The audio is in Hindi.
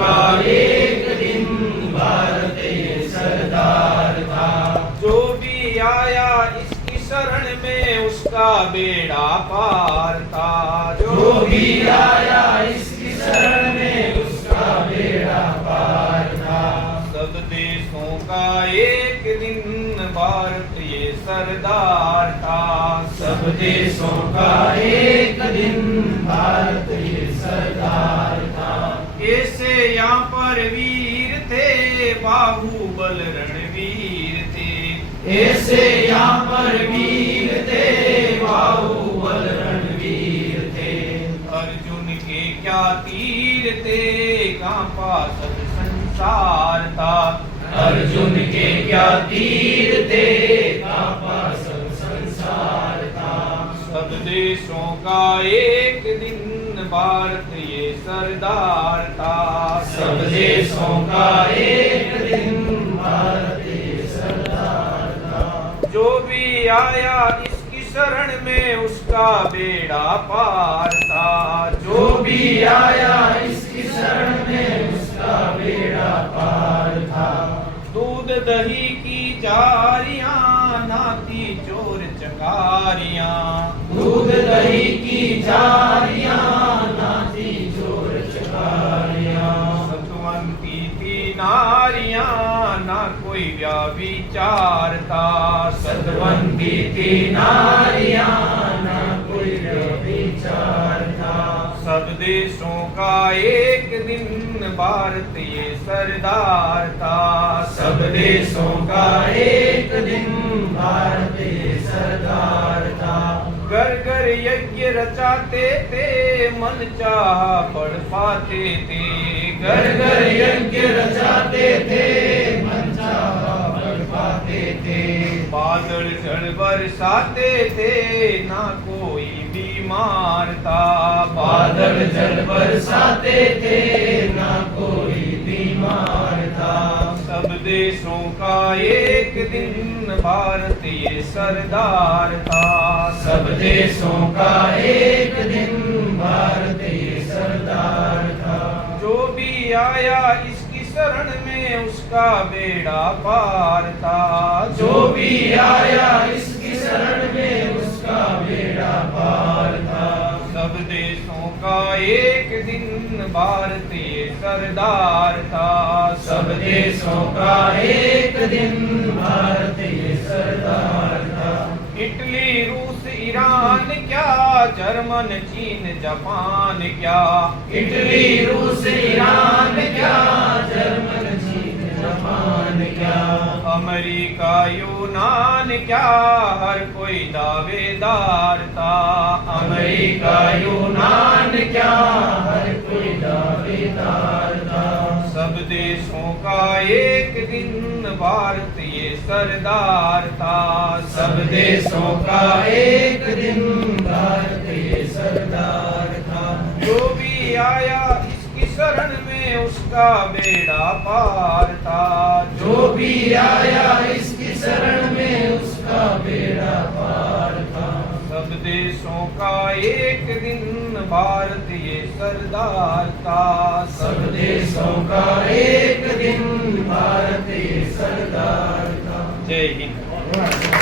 का एक दिन भारत ये सरदार था। जो भी आया इसकी शरण में उसका बेड़ा पार था। जो भी आया इसकी शरण में उसका बेड़ा पार था। सब देशों का एक दिन भारत ये सरदार था। सब देशों का एक दिन भारत ये सरदार था। ऐसे यहाँ पर वीर थे बाहुबल रणवीर थे। ऐसे यहाँ पर वीर थे बाहुबल रणवीर थे। अर्जुन के क्या तीर थे कांपा सब संसार था। अर्जुन के क्या तीर थे कांपा सब संसार था। सब देशों का एक दिन भारत ये सरदार था। सब देशों का एक दिन भारत ये सरदार था। जो भी आया इसकी शरण में उसका बेड़ा पार था। जो भी आया इसकी शरण में उसका बेड़ा पार था। दूध दही की जारियां नाती चोर चकारियां। दूध दही की जारियां नाती चोर चकारियां। सतवंती थी नारियां ना कोई व्याभिचार था। सतवंती थी नारियां ना कोई व्याभिचार था। सब देशों का एक दिन भारत ये सरदार था। सब देशों का एक दिन भारत ये सरदार था। घर घर यज्ञ रचाते थे मन चाहा पढ़ पाते थे। घर घर यज्ञ रचाते थे मन चाहा पढ़ पाते थे। बादल जल बरसाते थे ना कोई बीमार था। बादल जल बरसाते थे ना कोई बीमार था। सब देशों का एक दिन भारत ये सरदार था। सब देशों का एक दिन भारत ये सरदार था। जो भी आया इसकी शरण में उसका बेड़ा पार था। जो भी आया इसकी शरण में उसका बेड़ा पार था। सब देशों का एक दिन भारत ये सरदार था। सब देशों का एक दिन भारत ये सरदार था। इटली रूस ईरान क्या जर्मन चीन जापान क्या। इटली रूस ईरान क्या जर्मन चीन जापान क्या। अमेरिका यूनान क्या हर कोई दावेदार था। अमेरिका यूनान क्या हर कोई दावेदार था। सब देशों का एक दिन भारत ये सरदार था। सब देशों का एक दिन भारत ये सरदार था। जो भी आया इसकी शरण में उसका बेड़ा पार था। जो भी आया इसकी शरण में उसका बेड़ा पार था। सब देशों का एक दिन भारत ये सरदार था। सब देशों का एक दिन भारत ये सरदार था। जय हिंद।